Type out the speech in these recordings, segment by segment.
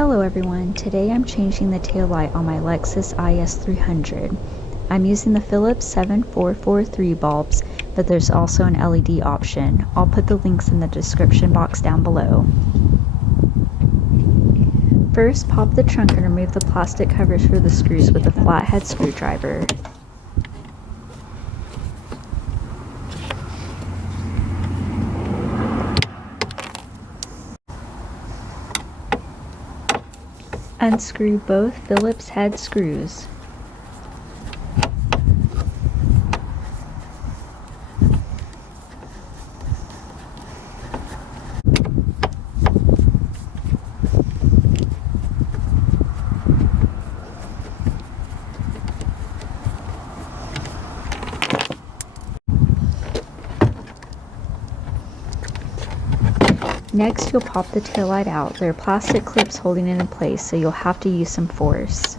Hello everyone, today I'm changing the taillight on my Lexus IS300. I'm using the Philips 7443 bulbs, but there's also an LED option. I'll put the links in the description box down below. First, pop the trunk and remove the plastic covers for the screws with a flathead screwdriver. Unscrew both Phillips head screws. Next, you'll pop the taillight out. There are plastic clips holding it in place, so you'll have to use some force.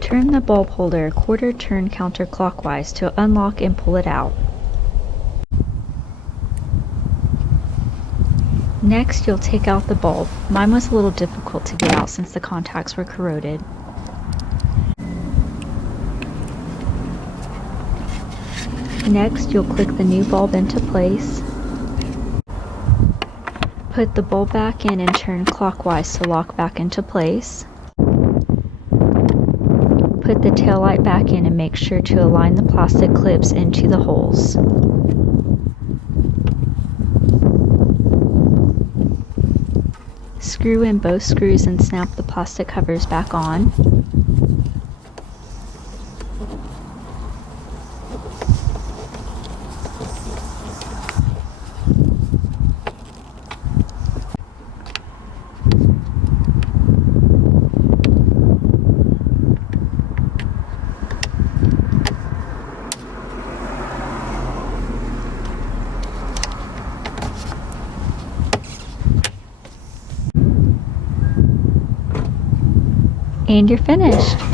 Turn the bulb holder a quarter turn counterclockwise to unlock and pull it out. Next, you'll take out the bulb. Mine was a little difficult to get out since the contacts were corroded. Next, you'll click the new bulb into place. Put the bulb back in and turn clockwise to lock back into place. Put the taillight back in and make sure to align the plastic clips into the holes. Screw in both screws and snap the plastic covers back on. And you're finished!